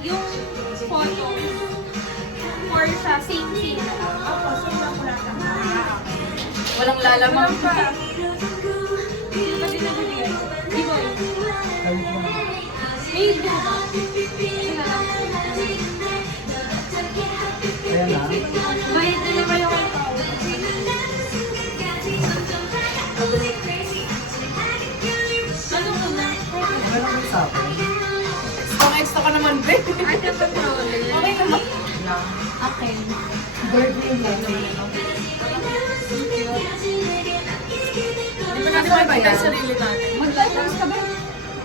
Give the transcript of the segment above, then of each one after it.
Yung photo for sa same na lang. Opo, so wala kang Walang lalamang pa. Hindi ba din nagbibigay? Di ba yun? Kahit mo. May hindi ba? Ayan na. Bayad na naman yung ito. Ano ko na? Meron kayo sa akin. Extra ka naman, be. Ate controller. Okay naman. Okay. Birthday mo. Di ba natin makikita yung sarili natin? Mag-time-lapse ka ba?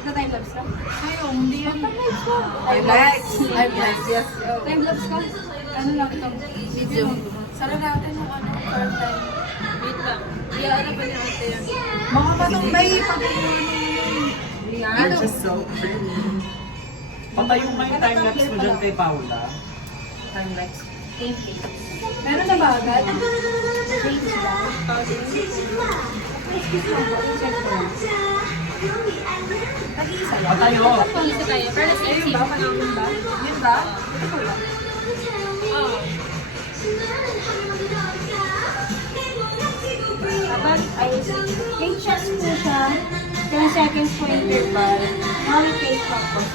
Nag-time-lapse ka? Ayaw, hindi yan. Mag-time-lapse ka. I'm blessed. I'm blessed, yes. Time-lapse ka? Ano lang itong Video. Sara natin yung ano, current time. Wait lang. Ano ba niya ate yan? Mga patumbay, You're just so pretty. Patayo nga yung time-lapse mo dyan kay Paula. Time-lapse. Thank you. Meron na ba agad? Thank you lang. Nag-iisa lang. Patayo! Isa tayo. Pero let's Ayun ba? Panahon ba? Yun ba? Ito po lang. Oo. Dapat ay may chance po siya. 10 seconds po interval. Now take tapos.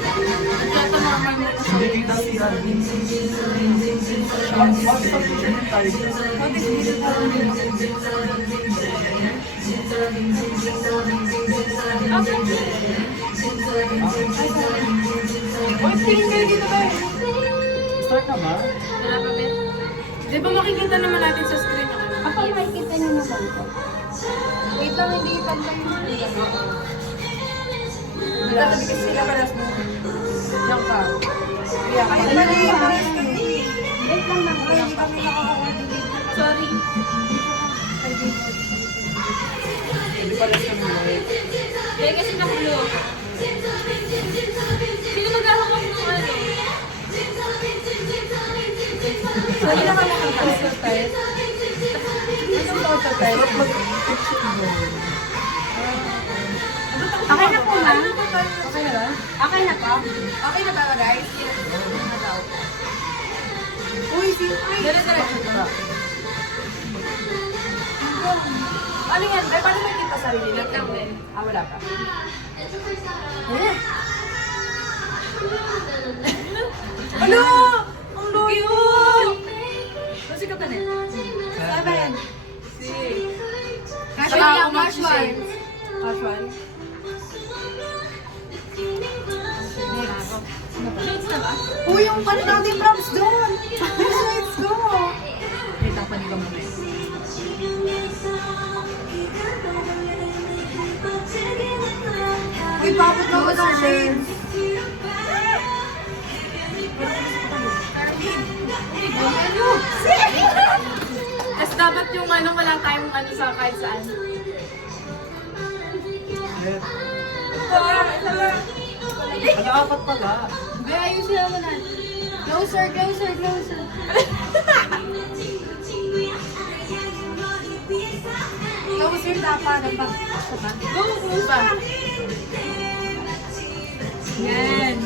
Nagtatanungan mo ko sa Hindi kita siya. Mag-submission tayo. Uy, tingin kayo dito ba? Start na ba? Wala pa ba? Di ba makikita naman natin sa screen yung ano? Ako yung makikita niyo naman ko. Wait lang, hindi ipantay mo. Tatabi kasi sila paras mo. Diyan ka. Kaya ka. Ay, mali, pares kami. Wait lang lang. Ay, hindi kami nakaka-coordinate. Sorry. Hindi pala siya muli. Eh, kasi nakulo. Sino maghahawak ng ano? Sorry na kami ng prototype. Anong prototype? Okay na po, ma'am. Okay na ba? Okay na po. Okay na ba, guys? Uy, dire-diretso to. Ano yan? Ay, paano makikita sarili natin? Wala pa. Ano? Ang loyo! Kasi ka tanin? 7. 6. Cash one. Cash one. Cash one. Shades na ba? Uy, yung ano natin props doon! Let's go! Wait, ang paniga mo na yun. Uy, bakit na ako ng shades? Tapos dapat yung ano, wala tayong ano sa kahit saan. Ano, apat pala. Ay, ayusin naman na. Closer, closer, closer. Tapos yung dapat, dapat. Go, go Pa. Yan.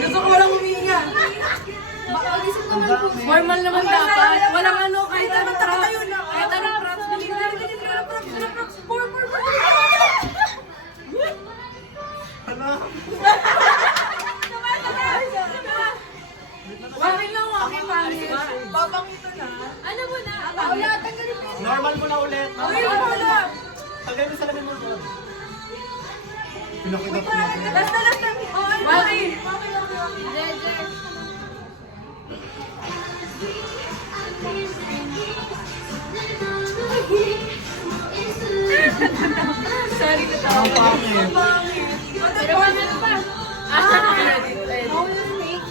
Gusto ko walang huminga. Pag-isip naman po. Formal naman dapat. Walang ano, kahit anong props. Kahit anong props. Walang props. Pour. Ano? Wakin lang, wakin pangit. Babangito na. Ano mo na? Wala, tanggalin mo. Normal mo na ulit. Uy, wala. Tagay mo sa lamin mo. Pinakita ko na. Last na. Wakin. Jeje. Sorry na Ang pangit. Pero ano pa? How will you make?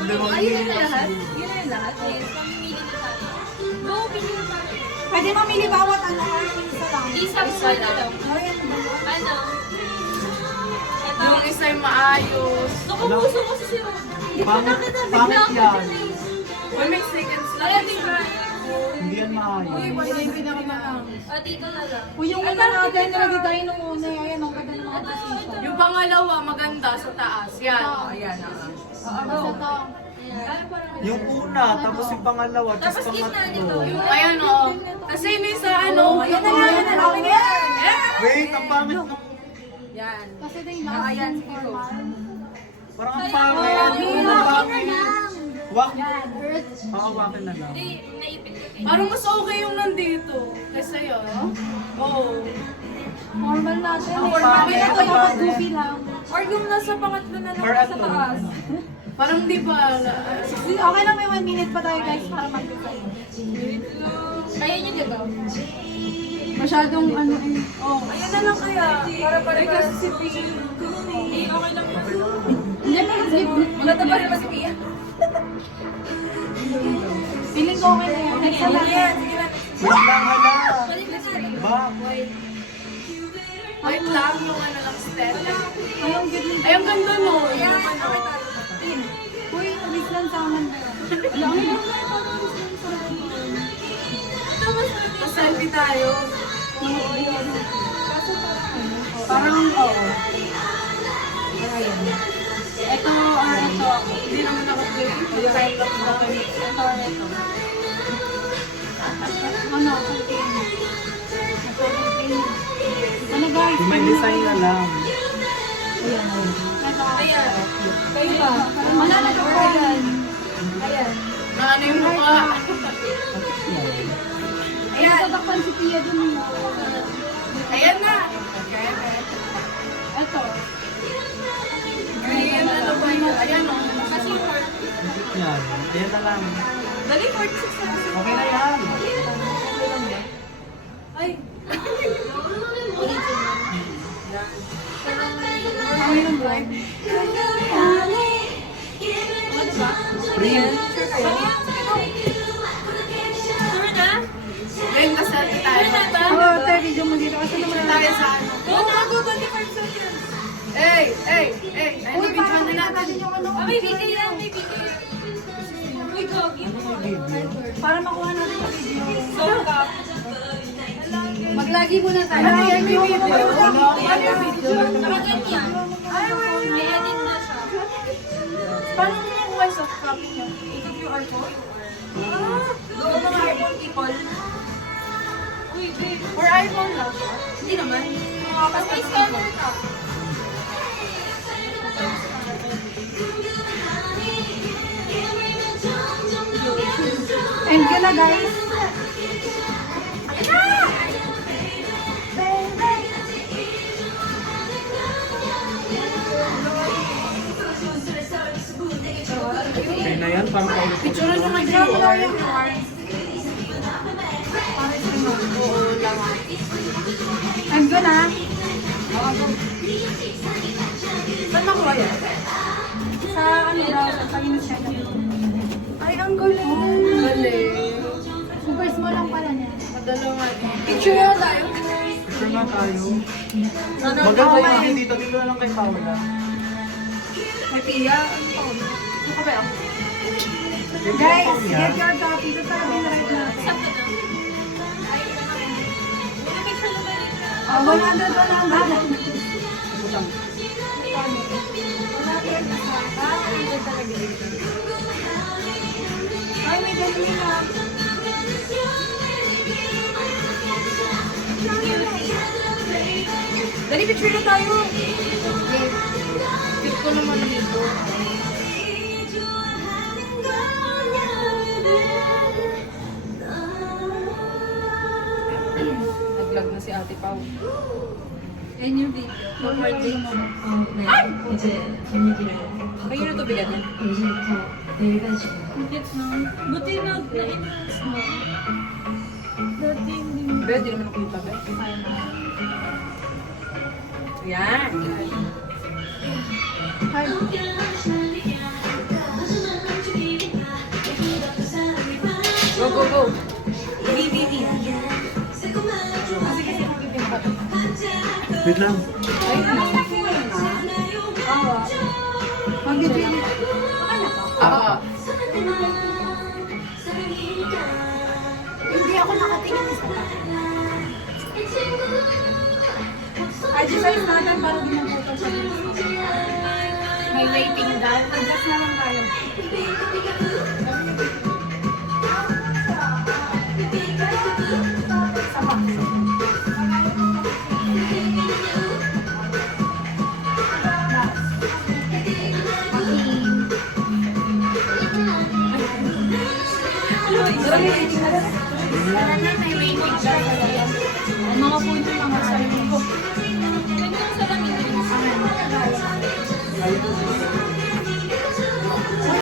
Hindi mo Ayun na lahat? Yun na yung lahat? Yes, pamimili na tayo. Go, pili na tayo. Pwede mamili bawat ano, isa lang. Isa po ano? Ano? Ito. Yung isa yung maayos. Gusto ko puso ko si Rod. Pangit yan. Uy, may seconds lang. Hindi yan maayos. Ito yung pinakamatang. Dito na lang. Uy, yung una natin, nilagay tayo nung una. Ayan, ang ganda ng mga position. Yung pangalawa, maganda sa taas. Yan. Ayan. Basta to. Yung una, tapos yung pangalawa, tapos Tapos gitna nito. pangatlo. Ayan o. Kasi yun yung sa ano. Ayan na yan, ayan na yan. Wait, ang pangit nung... Yan. Kasi ito yung last Ayan, one zero. formal. Parang ang pangit. Ang pangit. Wak. Pakawakin na lang. Hindi, naipit ko. Parang mas okay yung nandito. Kaysa yun. Oo. Formal natin. Ang Formal pangit, na ito, ang dapat pangit. goofy lang. Or yung nasa pangatlo na lang Or sa ano? taas. Parang di ba? Okay lang, may 1 minute pa tayo guys para mag-decide. Kaya niyo dito. Masyadong ano eh. Oh, ayun na lang kaya. Para pare-pares si Pia. Hindi, okay lang. Hindi pa mag-skip. Maganda pa rin ba si Pia? Feeling ko okay na yan. Next na lang. Wait lang, hala. Balik na tayo. Bak. Wait lang, yung ano lang step. Ay, ang good nito. Ay, ang ganda no. Uy, wait lang sa amin. Tapos selfie tayo. Parang oo. Ito or ito ako. Hindi naman naka-play. Time lock na. Ito or ito. Ano? Container. Ito container. Ano guys? May design na lang. Ito. Ayan. Kayo ba? Malalagay ko yan. Na ano yung mukha. Ayan. Tatakpan si Pia dun. Ayan na. Ito. Ayan, ano ba yun? Ayan o. Kasi work. Yan. Ayan na lang. Dali, 46 na. Okay na yan. Ay. Ano yung drive? Free. Sure na? Ngayon ka selfie tayo. Oo, tayo video mo dito. Kasi naman Tayo sa ano. Go, 25 seconds. Ay, Uy, video parang na natin. yung ano. Ah, may video yan, may video. Uy, Gogi. Para makuha natin yung video. So, cup. Maglagi muna tayo. Ano yan yung video? Ano yung video? Nakaganyan. May edit na siya. Paano mo nakuha yung soft copy niya? Ito QR code? Doon mga iPhone people. Uy, babe. Or iPhone lang siya? Hindi naman. Mas may scanner ka. End ka na guys. Okay na yan. Parang paulit. Picture nyo nga dyan. Wala yung QR. End ka na. Saan makuha yan? Sa ano daw, sa Unicef. Ay, ang galing. Galing. Super small lang pala niya. Madala nga. Picture na tayo. Picture nga tayo. Maganda yung dito. Dito na lang kay Paula. May Pia. Ano ka ba ako? Guys, get your copy. Ito para binride natin. Saan ka na? Ay, may picture na ba rin? 100. Ay, may ganun na. Dali, picture na tayo. Cute ko naman dito. Nag-vlog na si Ate Pao. And your video. No more dates. 이제 분위기를 Kayo na ito bigat niya. 이제부터 내일까지 Gets na. Buti na na-enhance mo. Dati hindi mo. Pero di naman ako yung tabi. Yan. Go, go, go. BBB. Wait lang. Mag-video. Ah. ako nakatingin sa Exercise natin para di magputo sa may waiting daw. Adjust na lang tayo. Para na may waiting daw. Ang mga punto mga sarili ko. Ganyan sa lamin.